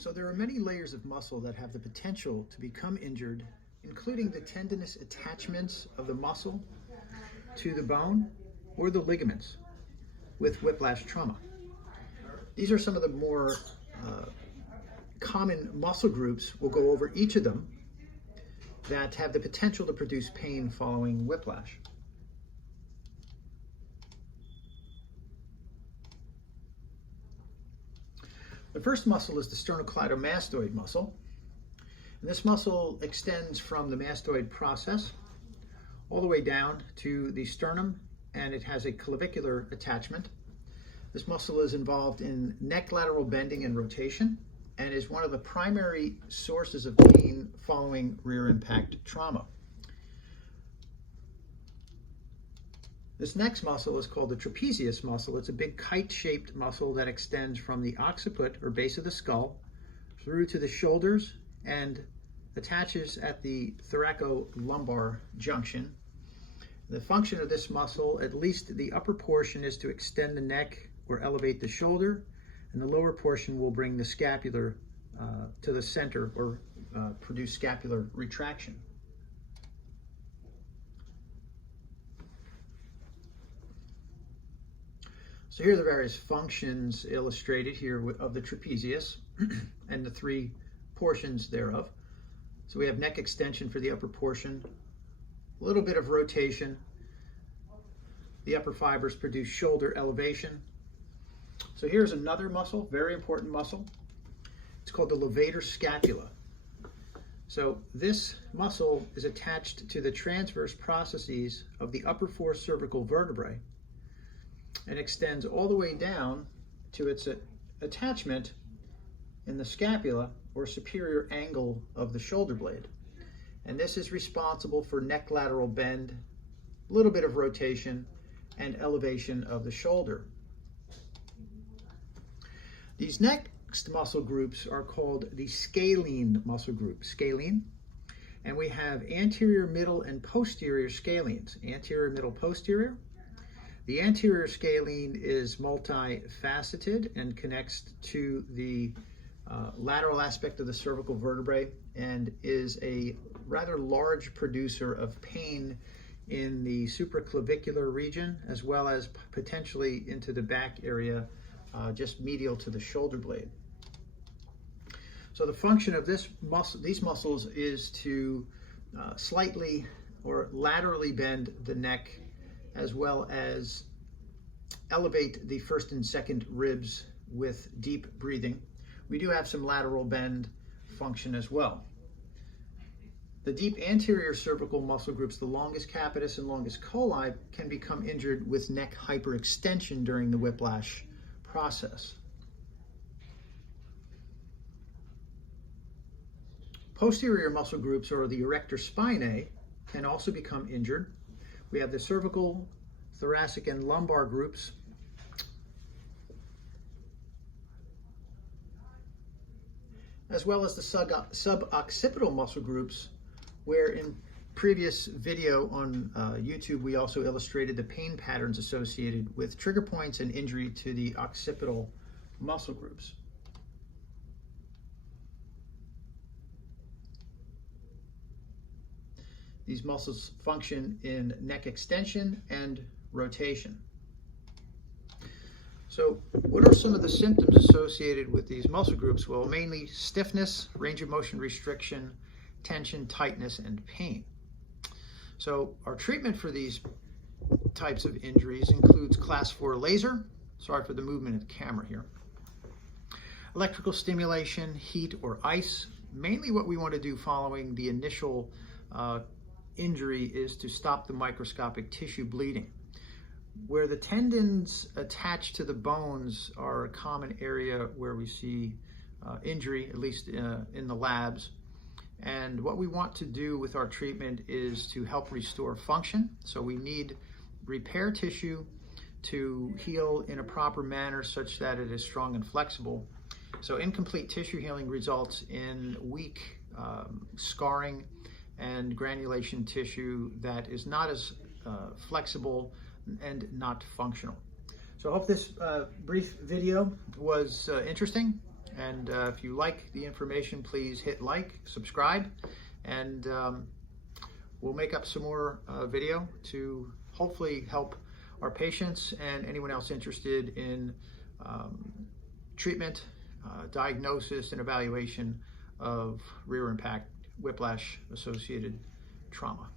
So there are many layers of muscle that have the potential to become injured, including the tendinous attachments of the muscle to the bone or the ligaments with whiplash trauma. These are some of the more common muscle groups. We'll go over each of them that have the potential to produce pain following whiplash. The first muscle is the sternocleidomastoid muscle. And this muscle extends from the mastoid process all the way down to the sternum, and it has a clavicular attachment. This muscle is involved in neck lateral bending and rotation and is one of the primary sources of pain following rear impact trauma. This next muscle is called the trapezius muscle. It's a big kite-shaped muscle that extends from the occiput or base of the skull through to the shoulders and attaches at the thoracolumbar junction. The function of this muscle, at least the upper portion, is to extend the neck or elevate the shoulder, and the lower portion will bring the scapular to the center or produce scapular retraction. So here are the various functions illustrated here of the trapezius and the three portions thereof. So we have neck extension for the upper portion, a little bit of rotation. The upper fibers produce shoulder elevation. So here's another muscle, very important muscle. It's called the levator scapula. So this muscle is attached to the transverse processes of the upper four cervical vertebrae and extends all the way down to its attachment in the scapula or superior angle of the shoulder blade. And this is responsible for neck lateral bend, a little bit of rotation, and elevation of the shoulder. These next muscle groups are called the scalene muscle group, scalene. And we have anterior, middle, and posterior scalenes, anterior, middle, posterior. The anterior scalene is multifaceted and connects to the lateral aspect of the cervical vertebrae and is a rather large producer of pain in the supraclavicular region, as well as potentially into the back area, just medial to the shoulder blade. So the function of these muscles is to slightly or laterally bend the neck, as well as elevate the first and second ribs with deep breathing. We do have some lateral bend function as well. The deep anterior cervical muscle groups, the longus capitis and longus colli, can become injured with neck hyperextension during the whiplash process. Posterior muscle groups, or the erector spinae, can also become injured. We have the cervical, thoracic, and lumbar groups. As well as the suboccipital muscle groups, where in previous video on YouTube, we also illustrated the pain patterns associated with trigger points and injury to the occipital muscle groups. These muscles function in neck extension and rotation. So what are some of the symptoms associated with these muscle groups? Well, mainly stiffness, range of motion restriction, tension, tightness, and pain. So our treatment for these types of injuries includes class 4 laser, sorry for the movement of the camera here, electrical stimulation, heat, or ice. Mainly what we want to do following the initial injury is to stop the microscopic tissue bleeding. Where the tendons attached to the bones are a common area where we see injury, at least in the labs. And what we want to do with our treatment is to help restore function. So we need repair tissue to heal in a proper manner such that it is strong and flexible. So incomplete tissue healing results in weak scarring and granulation tissue that is not as flexible and not functional. So I hope this brief video was interesting. And if you like the information, please hit like, subscribe, and we'll make up some more video to hopefully help our patients and anyone else interested in treatment, diagnosis, and evaluation of rear impact whiplash associated trauma.